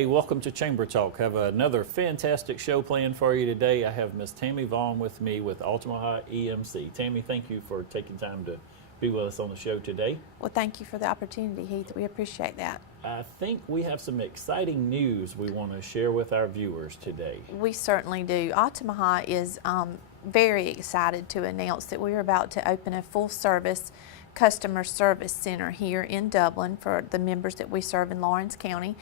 Hey, welcome to Chamber Talk. Have another fantastic show planned for you today. I have Miss Tammye Vaughn with me with Altamaha EMC. Tammye, thank you for taking time to be with us on the show today. Well, thank you for the opportunity, Heath. We appreciate that. I think we have some exciting news we want to share with our viewers today. We certainly do. Altamaha is very excited to announce that we are about to open a full-service customer service center here in Dublin for the members that we serve in Lawrence County,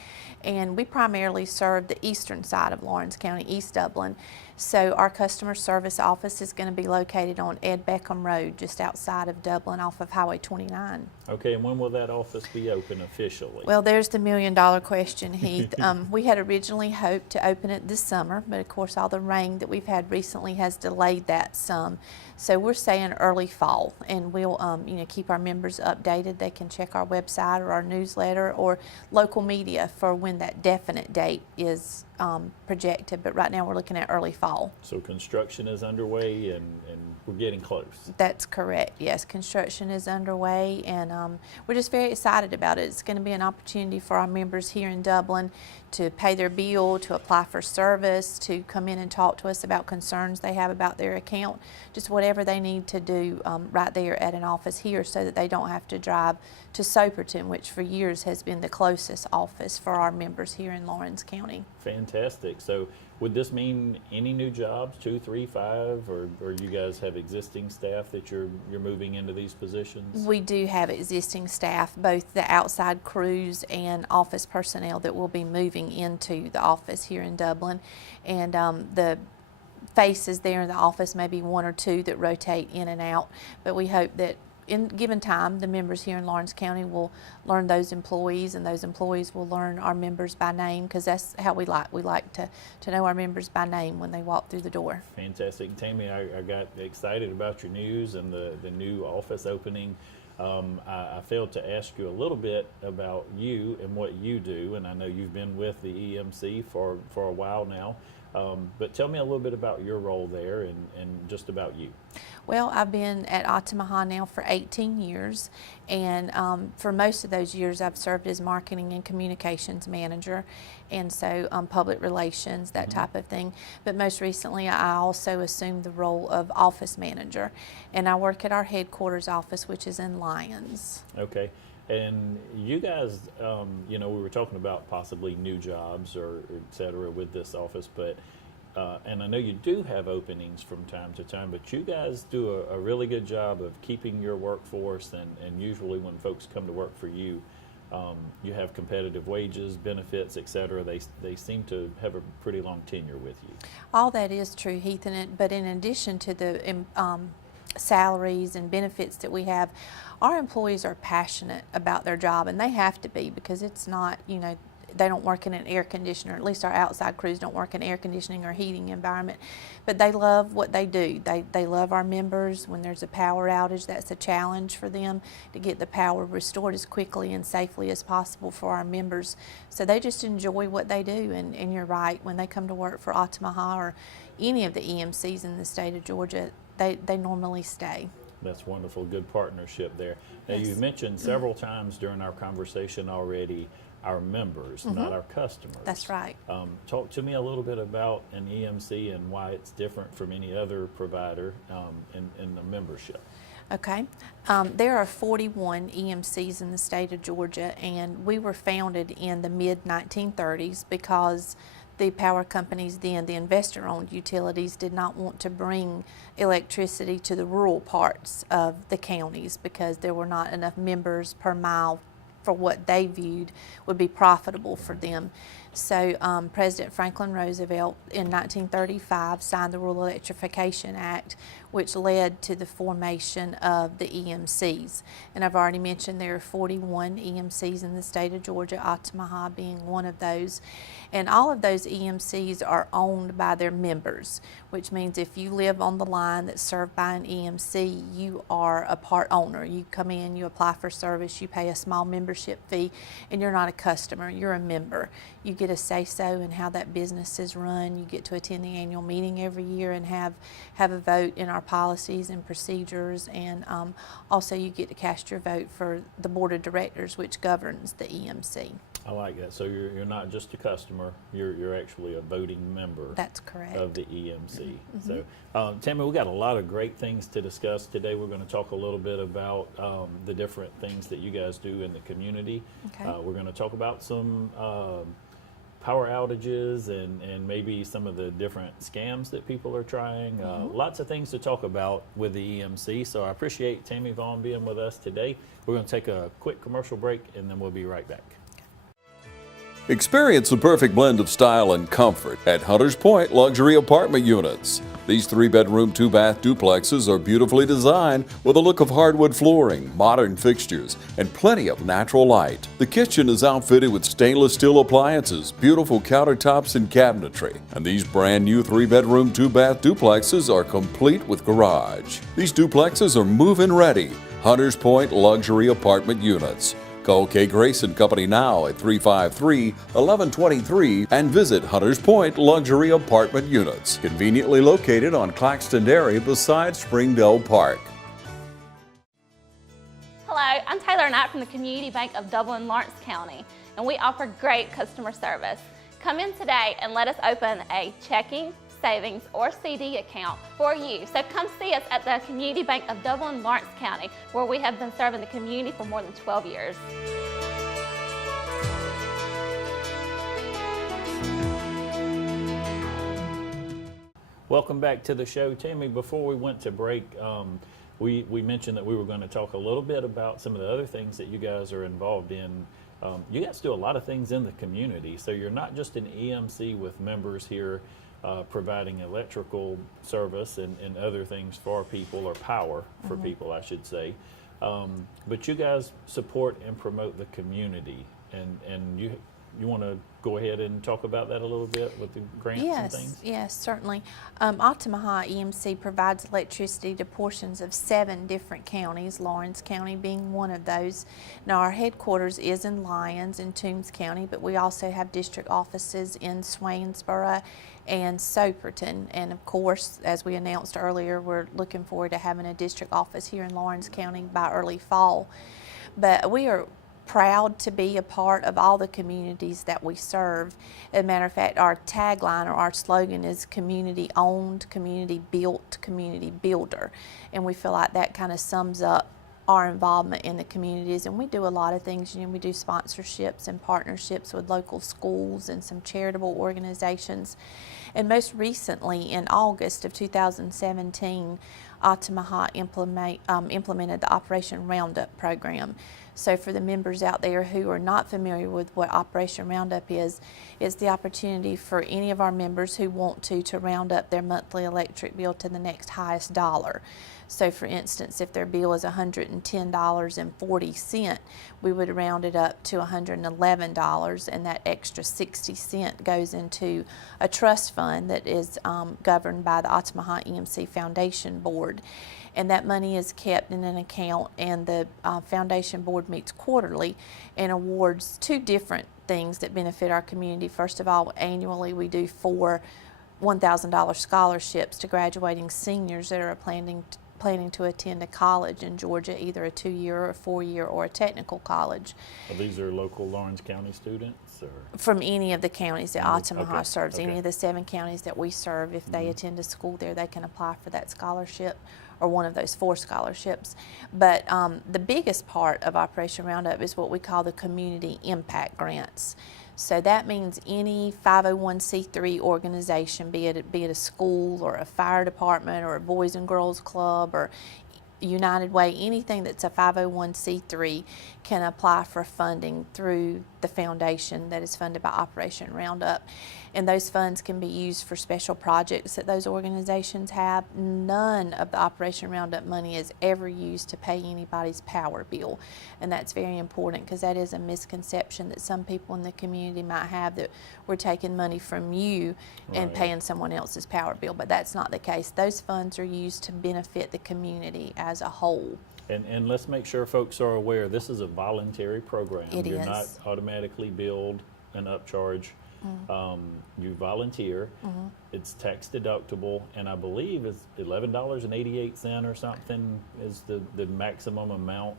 and we primarily serve the eastern side of Lawrence County, East Dublin. So our customer service office is going to be located on Ed Beckham Road, just outside of Dublin off of Highway 29. Okay, and when will that office be open officially? Well, there's the million-dollar question, Heath. We had originally hoped to open it this summer, but of course all the rain that we've had recently has delayed that some. So we're saying early fall, and we'll keep our members updated. They can check our website or our newsletter or local media for when that definite date is projected, but right now we're looking at early fall. So construction is underway and we're getting close. That's correct, yes. Construction is underway, and we're just very excited about it. It's going to be an opportunity for our members here in Dublin to pay their bill, to apply for service, to come in and talk to us about concerns they have about their account, just whatever they need to do right there at an office here so that they don't have to drive to Soperton, which for years has been the closest office for our members here in Lawrence County. Fantastic. So would this mean any new jobs, 2, 3, 5, or you guys have existing staff that you're moving into these positions? We do have existing staff, both the outside crews and office personnel that will be moving into the office here in Dublin, and the faces there in the office, maybe 1 or 2 that rotate in and out, but we hope that in given time, the members here in Lawrence County will learn those employees, and those employees will learn our members by name, because that's how we like to know our members by name when they walk through the door. Fantastic. Tammye, I got excited about your news and the new office opening. I failed to ask you a little bit about you and what you do, and I know you've been with the EMC for a while now. But tell me a little bit about your role there and just about you. Well, I've been at Altamaha now for 18 years, and for most of those years I've served as marketing and communications manager, and so public relations, that type of thing. But most recently I also assumed the role of office manager, and I work at our headquarters office, which is in Lyons. Okay. And you guys, we were talking about possibly new jobs or et cetera with this office, but and I know you do have openings from time to time, but you guys do a really good job of keeping your workforce, and usually when folks come to work for you, you have competitive wages, benefits, et cetera. They seem to have a pretty long tenure with you. All that is true, Heath, but in addition to the salaries and benefits that we have, our employees are passionate about their job, and they have to be, because it's not, they don't work in an air conditioner, at least our outside crews don't work in air conditioning or heating environment, but they love what they do. They love our members. When there's a power outage, that's a challenge for them to get the power restored as quickly and safely as possible for our members. So they just enjoy what they do, and you're right, when they come to work for Altamaha or any of the EMCs in the state of Georgia, they normally stay. That's wonderful. Good partnership there. Now, Yes. you mentioned several times during our conversation already our members, not our customers. That's right. Talk to me a little bit about an EMC and why it's different from any other provider in the membership. Okay. There are 41 EMCs in the state of Georgia, and we were founded in the mid-1930s because the power companies then, the investor-owned utilities, did not want to bring electricity to the rural parts of the counties because there were not enough members per mile for what they viewed would be profitable for them. So President Franklin Roosevelt in 1935 signed the Rural Electrification Act, which led to the formation of the EMCs. And I've already mentioned there are 41 EMCs in the state of Georgia, Altamaha being one of those. And all of those EMCs are owned by their members, which means if you live on the line that's served by an EMC, you are a part owner. You come in, you apply for service, you pay a small membership fee, and you're not a customer, you're a member. You get a say-so in how that business is run. You get to attend the annual meeting every year and have a vote in our policies and procedures, and also you get to cast your vote for the board of directors, which governs the EMC. I like that. So you're not just a customer, you're actually a voting member. That's correct. Of the EMC. So, Tammye, we got a lot of great things to discuss today. We're going to talk a little bit about the different things that you guys do in the community. Okay. We're going to talk about some power outages and maybe some of the different scams that people are trying. Lots of things to talk about with the EMC. So I appreciate Tammye Vaughn being with us today. We're going to take a quick commercial break and then we'll be right back. Experience the perfect blend of style and comfort at Hunters Point Luxury Apartment Units. These 3-bedroom, 2-bath duplexes are beautifully designed with a look of hardwood flooring, modern fixtures, and plenty of natural light. The kitchen is outfitted with stainless steel appliances, beautiful countertops and cabinetry. And these brand new 3-bedroom, 2-bath duplexes are complete with garage. These duplexes are move-in ready. Hunters Point Luxury Apartment Units. Call Kay Grace & Company now at 353-1123 and visit Hunters Point Luxury Apartment Units, conveniently located on Claxton Dairy beside Springdale Park. Hello, I'm Taylor Knight from the Community Bank of Dublin-Lawrence County, and we offer great customer service. Come in today and let us open a checking, savings, or CD account for you. So come see us at the Community Bank of Dublin-Lawrence County, where we have been serving the community for more than 12 years. Welcome back to the show. Tammye, before we went to break, we mentioned that we were going to talk a little bit about some of the other things that you guys are involved in. You guys do a lot of things in the community, so you're not just an EMC with members here providing electrical service and other things for people, or power for people, I should say. But you guys support and promote the community, and you want to go ahead and talk about that a little bit with the grants and things? Yes, certainly. Altamaha EMC provides electricity to portions of 7 different counties, Lawrence County being one of those. Now, our headquarters is in Lyons in Toombs County, but we also have district offices in Swainsboro and Soperton. And of course, as we announced earlier, we're looking forward to having a district office here in Lawrence County by early fall. But we are proud to be a part of all the communities that we serve. As a matter of fact, our tagline or our slogan is community owned, community built, community builder. And we feel like that kind of sums up our involvement in the communities. And we do a lot of things. You know, we do sponsorships and partnerships with local schools and some charitable organizations. And most recently, in August of 2017, Altamaha implemented the Operation Roundup program. So for the members out there who are not familiar with what Operation Roundup is, it's the opportunity for any of our members who want to round up their monthly electric bill to the next highest dollar. So for instance, if their bill is $110.40, we would round it up to $111, and that extra 60 cents goes into a trust fund that is governed by the Altamaha EMC Foundation Board. And that money is kept in an account, and the Foundation Board meets quarterly and awards 2 different things that benefit our community. First of all, annually we do 4 $1,000 scholarships to graduating seniors that are planning to attend a college in Georgia, either a 2-year or a 4-year or a technical college. Well, these are local Lawrence County students? Or? From any of the counties that Altamaha serves, okay. Any of the 7 counties that we serve. If they attend a school there, they can apply for that scholarship, or one of those 4 scholarships. But the biggest part of Operation Roundup is what we call the community impact grants. So that means any 501c3 organization, be it a school or a fire department or a Boys and Girls Club or United Way, anything that's a 501c3 can apply for funding through the foundation that is funded by Operation Roundup. And those funds can be used for special projects that those organizations have. None of the Operation Roundup money is ever used to pay anybody's power bill. And that's very important, because that is a misconception that some people in the community might have, that we're taking money from you and paying someone else's power bill. But that's not the case. Those funds are used to benefit the community as a whole. And let's make sure folks are aware, this is a voluntary program. You're not automatically billed an upcharge. You volunteer. It's tax deductible, and I believe it's $11.88 or something is the maximum amount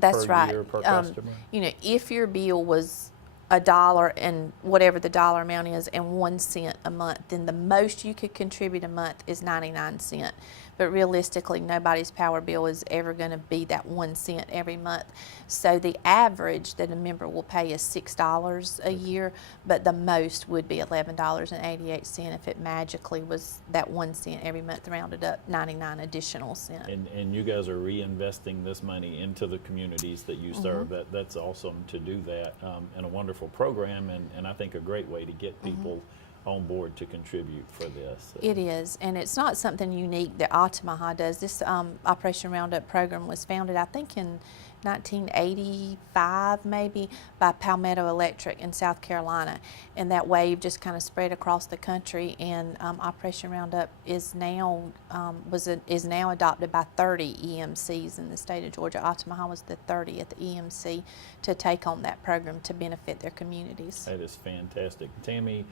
per year per customer. You know, if your bill was $1 and whatever the dollar amount is and 1 cent a month, then the most you could contribute a month is 99 cents. But realistically, nobody's power bill is ever going to be that 1 cent every month. So the average that a member will pay is $6 a year, but the most would be $11.88 if it magically was that 1 cent every month, rounded up 99 additional cents. And you guys are reinvesting this money into the communities that you serve. That's awesome to do that, and a wonderful program, and I think a great way to get people on board to contribute for this. It is, and it's not something unique that Altamaha does. This Operation Roundup program was founded, I think, in 1985 maybe, by Palmetto Electric in South Carolina, and that wave just kind of spread across the country. And Operation Roundup is now adopted by 30 EMCs in the state of Georgia. Altamaha was the 30th EMC to take on that program to benefit their communities. That is fantastic. Tammye,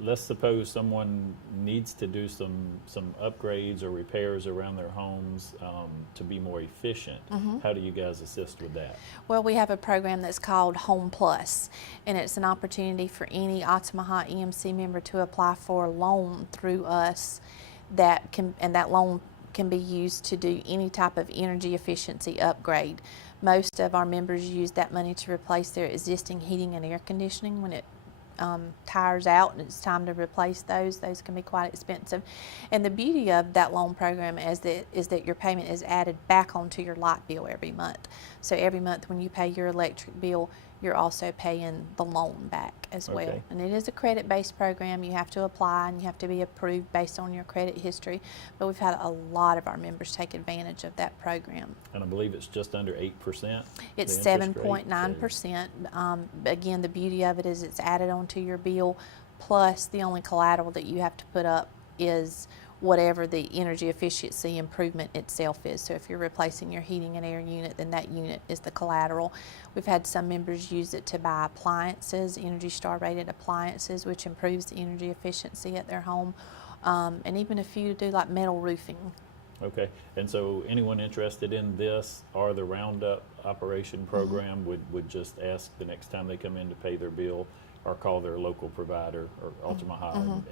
let's suppose someone needs to do some upgrades or repairs around their homes to be more efficient. How do you guys assist with that? Well, we have a program that's called Home Plus, and it's an opportunity for any Altamaha EMC member to apply for a loan through us that loan can be used to do any type of energy efficiency upgrade. Most of our members use that money to replace their existing heating and air conditioning when it tires out and it's time to replace those. Those can be quite expensive. And the beauty of that loan program is that your payment is added back onto your light bill every month. So every month when you pay your electric bill, you're also paying the loan back as well. Okay. And it is a credit-based program. You have to apply and you have to be approved based on your credit history. But we've had a lot of our members take advantage of that program. And I believe it's just under 8%. It's the interest rate. 7.9%. Again, the beauty of it is it's added onto your bill, plus the only collateral that you have to put up is whatever the energy efficiency improvement itself is. So if you're replacing your heating and air unit, then that unit is the collateral. We've had some members use it to buy appliances, Energy Star rated appliances, which improves the energy efficiency at their home, and even a few do like metal roofing. Okay, and so anyone interested in this or the Roundup operation program would just ask the next time they come in to pay their bill or call their local provider or Altamaha and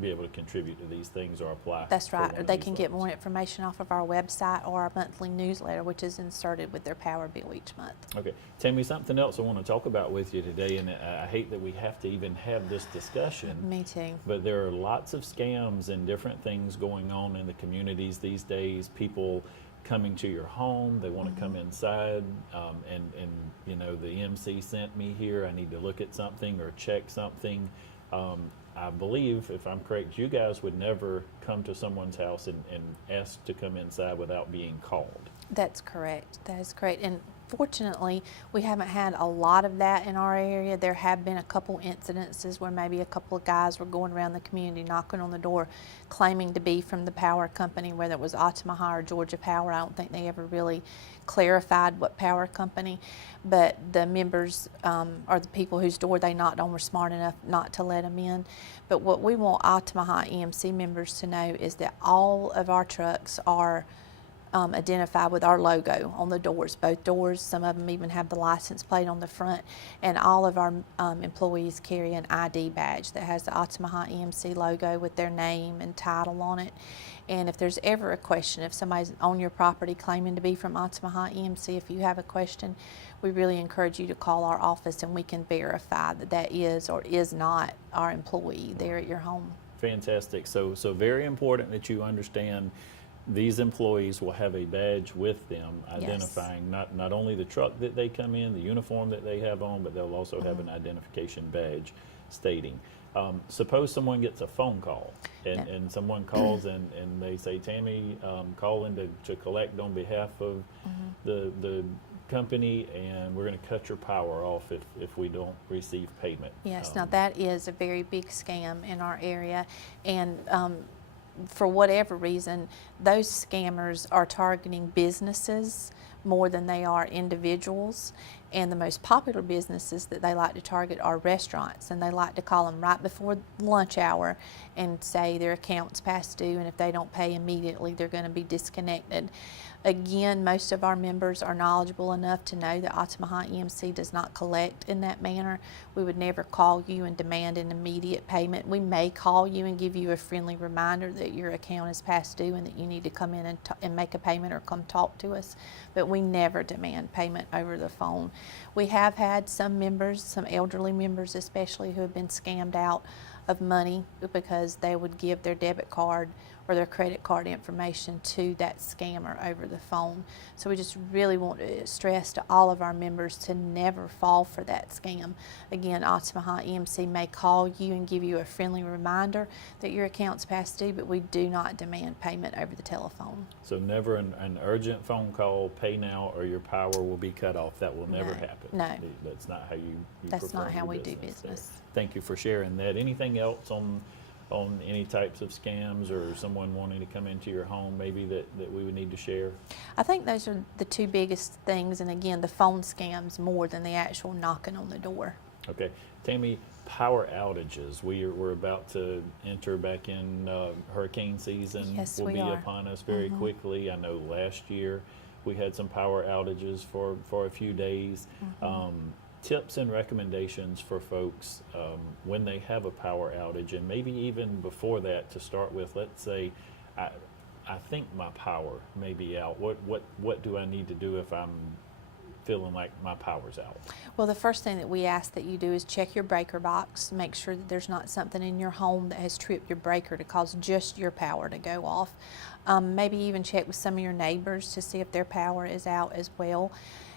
be able to contribute to these things or apply. That's for right. one Or of they these can get loans. more information off of our website or our monthly newsletter, which is inserted with their power bill each month. Okay, Tammye, something else I want to talk about with you today, and I hate that we have to even have this discussion. Me too. But there are lots of scams and different things going on in the communities these days. People coming to your home, they want to come inside, and you know, the EMC sent me here, I need to look at something or check something. I believe, if I'm correct, you guys would never come to someone's house and ask to come inside without being called. That's correct. That is correct. And fortunately, we haven't had a lot of that in our area. There have been a couple incidences where maybe a couple of guys were going around the community knocking on the door claiming to be from the power company, whether it was Altamaha or Georgia Power. I don't think they ever really clarified what power company, but the members or the people whose door they knocked on were smart enough not to let them in. But what we want Altamaha EMC members to know is that all of our trucks are identified with our logo on the doors, both doors. Some of them even have the license plate on the front, and all of our employees carry an ID badge that has the Altamaha EMC logo with their name and title on it. And if there's ever a question, if somebody's on your property claiming to be from Altamaha EMC, if you have a question, we really encourage you to call our office and we can verify that that is or is not our employee there at your home. Fantastic. So very important that you understand these employees will have a badge with them identifying not only the truck that they come in, the uniform that they have on, but they'll also have an identification badge stating. Suppose someone gets a phone call and someone calls and they say, Tammye, calling to collect on behalf of the company, and we're going to cut your power off if we don't receive payment. Yes, now that is a very big scam in our area, and for whatever reason, those scammers are targeting businesses more than they are individuals. And the most popular businesses that they like to target are restaurants, and they like to call them right before lunch hour and say their account's past due, and if they don't pay immediately, they're going to be disconnected. Again, most of our members are knowledgeable enough to know that Altamaha EMC does not collect in that manner. We would never call you and demand an immediate payment. We may call you and give you a friendly reminder that your account is past due and that you need to come in and make a payment or come talk to us, but we never demand payment over the phone. We have had some members, some elderly members especially, who have been scammed out of money because they would give their debit card or their credit card information to that scammer over the phone. So we just really want to stress to all of our members to never fall for that scam. Again, Altamaha EMC may call you and give you a friendly reminder that your account's past due, but we do not demand payment over the telephone. So never an urgent phone call, pay now, or your power will be cut off. That will never happen. No. That's not how you That's not perform how your we do business. business. So thank you for sharing that. Anything else on any types of scams or someone wanting to come into your home maybe that we would need to share? I think those are the two biggest things, and again, the phone scams more than the actual knocking on the door. Okay. Tammye, power outages. We're about to enter back in hurricane season. Yes, will we be are. upon us very quickly. I know last year we had some power outages for a few days. Tips and recommendations for folks when they have a power outage, and maybe even before that to start with. Let's say I think my power may be out. What do I need to do if I'm feeling like my power's out? Well, the first thing that we ask that you do is check your breaker box. Make sure that there's not something in your home that has tripped your breaker to cause just your power to go off. Maybe even check with some of your neighbors to see if their power is out as well.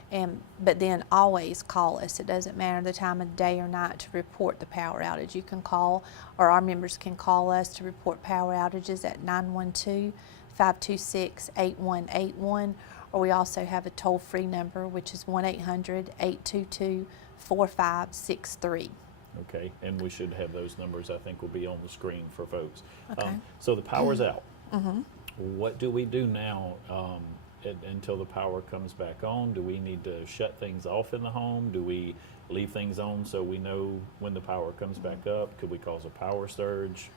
But then always call us. It doesn't matter the time of day or night to report the power outage. You can call, or our members can call us to report power outages at 912-526-8181, or we also have a toll-free number, which is 1-800-822-4563. Okay, and we should have those numbers, I think, will be on the screen for folks. Okay. So the power's out. What do we do now until the power comes back on? Do we need to shut things off in the home? Do we leave things on so we know when the power comes back up? Could we cause a power surge?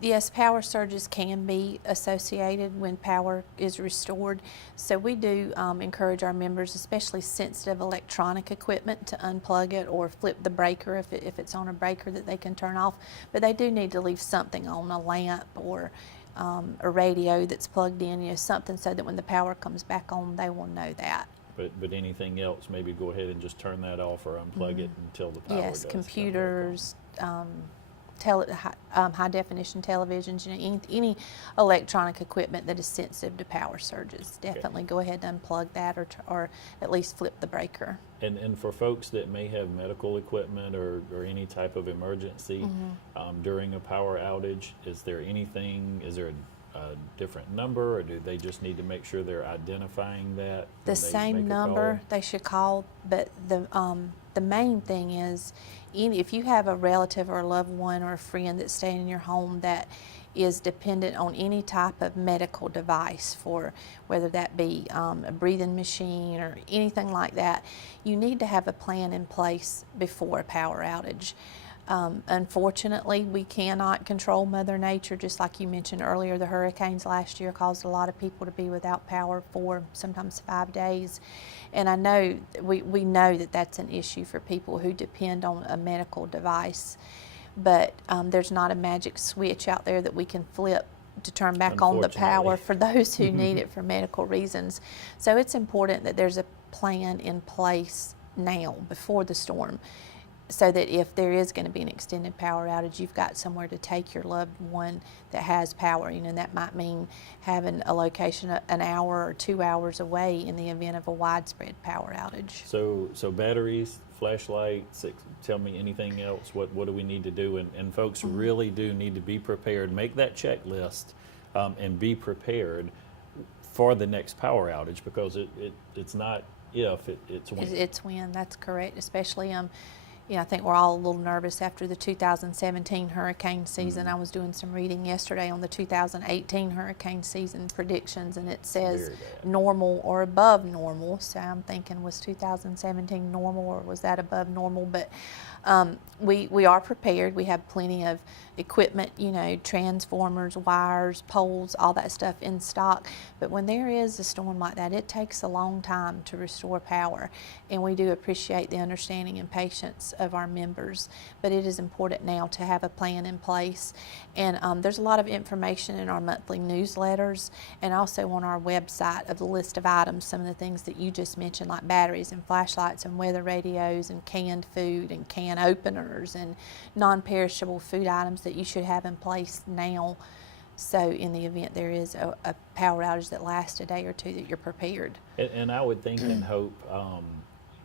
Yes, power surges can be associated when power is restored. So we do encourage our members, especially sensitive electronic equipment, to unplug it or flip the breaker if it's on a breaker that they can turn off. But they do need to leave something on, a lamp or a radio that's plugged in, something so that when the power comes back on, they will know that. But anything else, maybe go ahead and just turn that off or unplug it until the power Yes, does computers, high definition televisions, any electronic equipment that is sensitive to power surges. Definitely go ahead and unplug that or at least flip the breaker. And for folks that may have medical equipment or any type of emergency during a power outage, is there a different number, or do they just need to make sure they're identifying that? The same number they should call, but the main thing is, if you have a relative or a loved one or a friend that's staying in your home that is dependent on any type of medical device, for whether that be a breathing machine or anything like that, you need to have a plan in place before a power outage. Unfortunately, we cannot control Mother Nature. Just like you mentioned earlier, the hurricanes last year caused a lot of people to be without power for sometimes 5 days. And I know we know that that's an issue for people who depend on a medical device. But there's not a magic switch out there that we can flip to turn back on the power for those who need it for medical reasons. So it's important that there's a plan in place now before the storm, so that if there is going to be an extended power outage, you've got somewhere to take your loved one that has power. That might mean having a location an hour or 2 hours away in the event of a widespread power outage. So batteries, flashlights, tell me anything else. What do we need to do? And folks really do need to be prepared. Make that checklist and be prepared for the next power outage, because it's not if, it's when. It's when, that's correct, especially I think we're all a little nervous after the 2017 hurricane season. I was doing some reading yesterday on the 2018 hurricane season predictions, and it says normal or above normal. So I'm thinking, was 2017 normal or was that above normal? But we are prepared. We have plenty of equipment, transformers, wires, poles, all that stuff in stock. But when there is a storm like that, it takes a long time to restore power. And we do appreciate the understanding and patience of our members. But it is important now to have a plan in place. And there's a lot of information in our monthly newsletters and also on our website of the list of items, some of the things that you just mentioned, like batteries and flashlights and weather radios and canned food and can openers and non-perishable food items that you should have in place now, so in the event there is a power outage that lasts a day or two, that you're prepared. And I would think and hope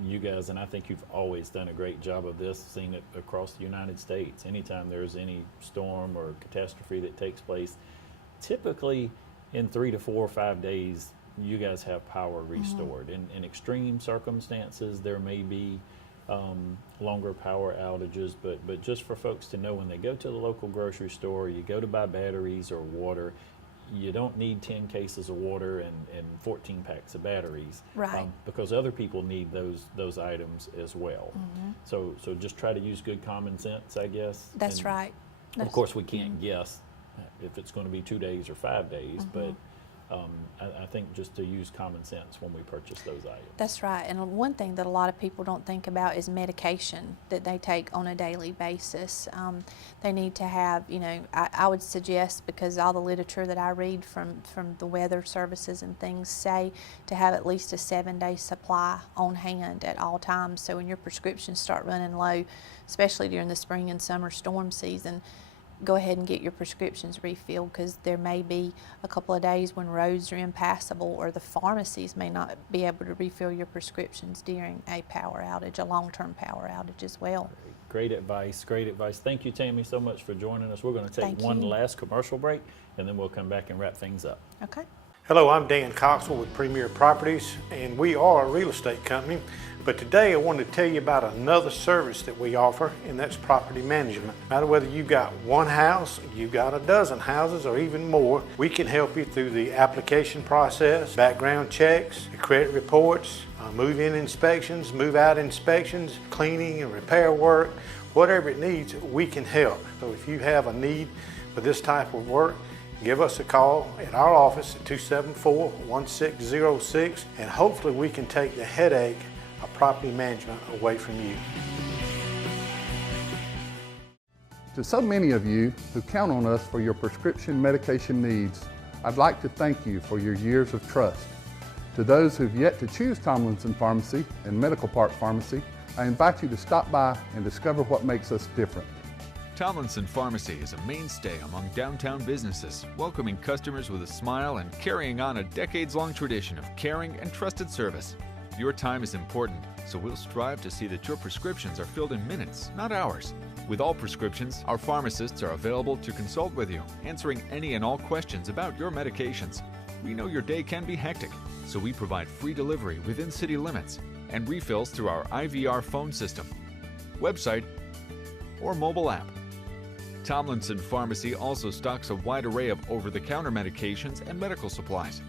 you guys, and I think you've always done a great job of this, seeing it across the United States. Anytime there's any storm or catastrophe that takes place, typically in 3 to 4 or 5 days, you guys have power restored. In extreme circumstances, there may be longer power outages, but just for folks to know, when they go to the local grocery store, you go to buy batteries or water, you don't need 10 cases of water and 14 packs of batteries, Right. Because other people need those items as well. So just try to use good common sense, I guess. That's And right. of course, we can't guess if it's going to be 2 days or 5 days, but I think just to use common sense when we purchase those items. That's right. And one thing that a lot of people don't think about is medication that they take on a daily basis. They need to have, I would suggest, because all the literature that I read from the weather services and things say to have at least a 7-day supply on hand at all times. So when your prescriptions start running low, especially during the spring and summer storm season, go ahead and get your prescriptions refilled, because there may be a couple of days when roads are impassable or the pharmacies may not be able to refill your prescriptions during a power outage, a long-term power outage as well. Great advice, great advice. Thank you, Tammye, so much for joining us. We're going to take Thank one you. last commercial break, and then we'll come back and wrap things up. Okay. Hello, I'm Dan Coxwell with Premier Properties, and we are a real estate company. But today I wanted to tell you about another service that we offer, and that's property management. No matter whether you've got one house, you've got a dozen houses, or even more, we can help you through the application process, background checks, the credit reports, move-in inspections, move-out inspections, cleaning and repair work. Whatever it needs, we can help. So if you have a need for this type of work, give us a call at our office at 274-1606, and hopefully we can take the headache of property management away from you. To so many of you who count on us for your prescription medication needs, I'd like to thank you for your years of trust. To those who've yet to choose Tomlinson Pharmacy and Medical Park Pharmacy, I invite you to stop by and discover what makes us different. Tomlinson Pharmacy is a mainstay among downtown businesses, welcoming customers with a smile and carrying on a decades-long tradition of caring and trusted service. Your time is important, so we'll strive to see that your prescriptions are filled in minutes, not hours. With all prescriptions, our pharmacists are available to consult with you, answering any and all questions about your medications. We know your day can be hectic, so we provide free delivery within city limits and refills through our IVR phone system, website, or mobile app. Tomlinson Pharmacy also stocks a wide array of over-the-counter medications and medical supplies.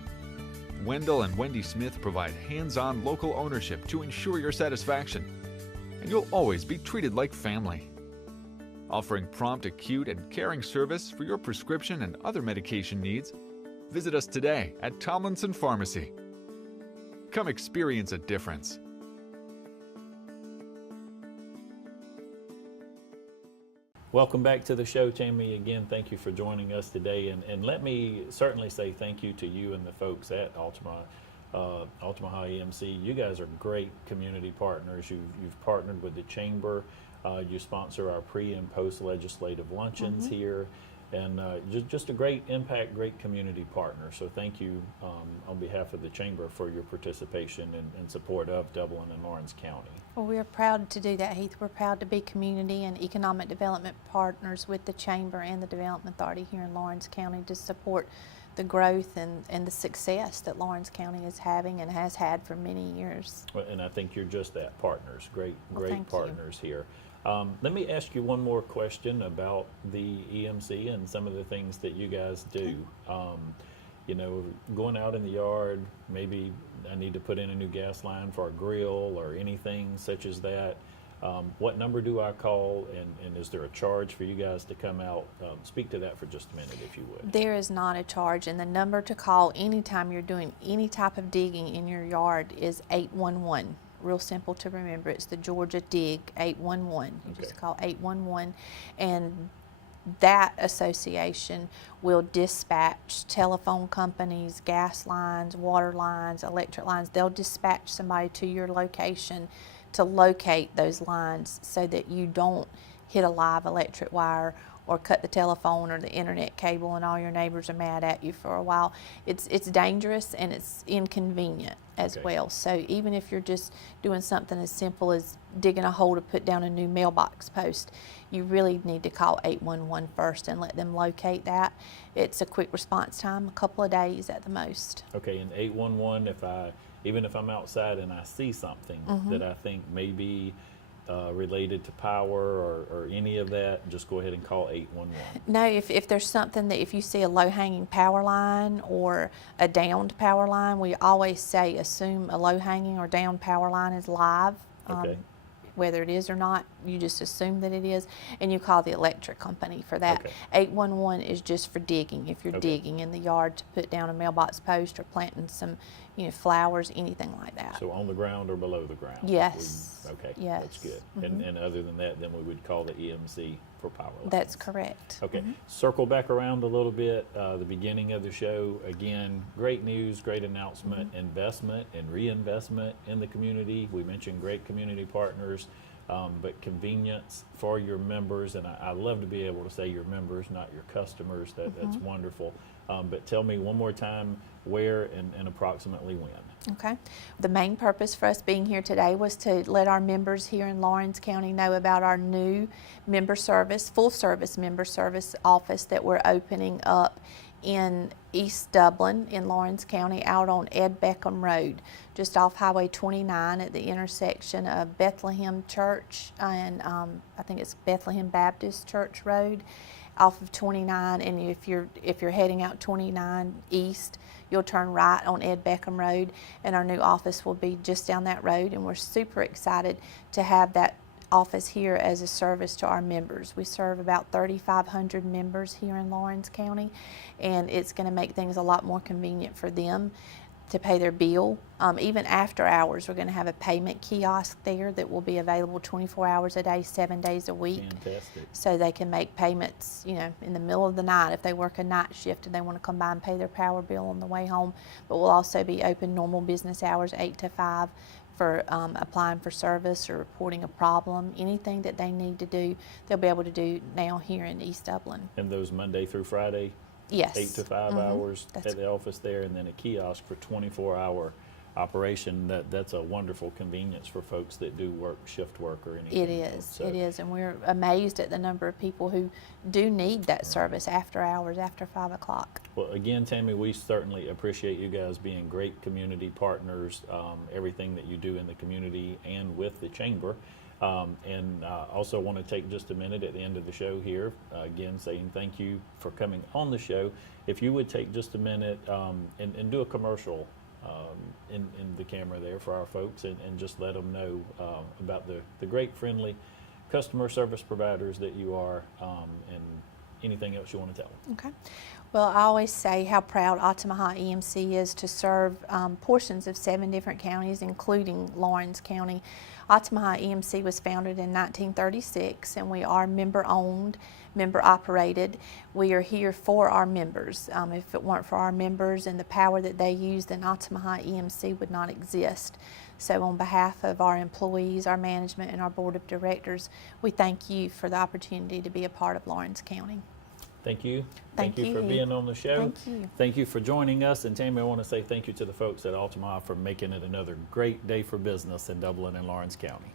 Wendell and Wendy Smith provide hands-on local ownership to ensure your satisfaction, and you'll always be treated like family. Offering prompt, acute, and caring service for your prescription and other medication needs, visit us today at Tomlinson Pharmacy. Come experience a difference. Welcome back to the show, Tammye. Again, thank you for joining us today. And let me certainly say thank you to you and the folks at Altamaha EMC. You guys are great community partners. You've partnered with the Chamber. You sponsor our pre and post legislative luncheons here. And just a great impact, great community partner. So thank you on behalf of the Chamber for your participation and support of Dublin and Lawrence County. Well, we're proud to do that, Heath. We're proud to be community and economic development partners with the Chamber and the Development Authority here in Lawrence County to support the growth and the success that Lawrence County is having and has had for many years. And I think you're just that, partners, great Well, thank you. partners here. Let me ask you one more question about the EMC and some of the things that you guys do. You know, going out in the yard, maybe I need to put in a new gas line for a grill or anything such as that. What number do I call, and is there a charge for you guys to come out? Speak to that for just a minute, if you would. There is not a charge, and the number to call anytime you're doing any type of digging in your yard is 811. Real simple to remember. It's the Georgia DIG 811. You just call 811, and that association will dispatch telephone companies, gas lines, water lines, electric lines. They'll dispatch somebody to your location to locate those lines so that you don't hit a live electric wire or cut the telephone or the internet cable and all your neighbors are mad at you for a while. It's dangerous and it's inconvenient as well. So even if you're just doing something as simple as digging a hole to put down a new mailbox post, you really need to call 811 first and let them locate that. It's a quick response time, a couple of days at the most. Okay, and 811, even if I'm outside and I see something that I think may be related to power or any of that, just go ahead and call 811. No, if there's something that if you see a low-hanging power line or a downed power line, we always say assume a low-hanging or downed power line is live. Whether it is or not, you just assume that it is, and you call the electric company for that. 811 is just for digging. If you're digging in the yard to put down a mailbox post or planting some, flowers, anything like that. So on the ground or below the ground? Yes. Yes. That's good. And other than that, then we would call the EMC for power lines. That's correct. Okay. Circle back around a little bit. The beginning of the show, again, great news, great announcement, investment and reinvestment in the community. We mentioned great community partners, but convenience for your members. And I love to be able to say your members, not your customers. That's wonderful. But tell me one more time where and approximately when. Okay. The main purpose for us being here today was to let our members here in Lawrence County know about our new member service, full service member service office that we're opening up in East Dublin in Lawrence County out on Ed Beckham Road, just off Highway 29 at the intersection of Bethlehem Church and I think it's Bethlehem Baptist Church Road off of 29, and if you're heading out 29 east, you'll turn right on Ed Beckham Road, and our new office will be just down that road, and we're super excited to have that office here as a service to our members. We serve about 3,500 members here in Lawrence County, and it's going to make things a lot more convenient for them to pay their bill. Even after hours, we're going to have a payment kiosk there that will be available 24 hours a day, 7 days a week. Fantastic. So they can make payments, in the middle of the night if they work a night shift and they want to come by and pay their power bill on the way home. But we'll also be open normal business hours, 8 to 5, for applying for service or reporting a problem. Anything that they need to do, they'll be able to do now here in East Dublin. And those Monday through Friday? Yes. 8 to 5 hours at the office there, and then a kiosk for 24-hour operation. That's a wonderful convenience for folks that do shift work or anything. It is. It is, and we're amazed at the number of people who do need that service after hours, after 5 o'clock. Well, again, Tammye, we certainly appreciate you guys being great community partners, everything that you do in the community and with the chamber. And also want to take just a minute at the end of the show here, again, saying thank you for coming on the show. If you would take just a minute and do a commercial in the camera there for our folks and just let them know about the great, friendly customer service providers that you are and anything else you want to tell them. Okay. Well, I always say how proud Altamaha EMC is to serve portions of 7 different counties, including Lawrence County. Altamaha EMC was founded in 1936, and we are member-owned, member-operated. We are here for our members. If it weren't for our members and the power that they use, then Altamaha EMC would not exist. So on behalf of our employees, our management, and our board of directors, we thank you for the opportunity to be a part of Lawrence County. Thank you. Thank you for being on the show. Thank you. Thank you for joining us. And Tammye, I want to say thank you to the folks at Altamaha for making it another great day for business in Dublin and Lawrence County.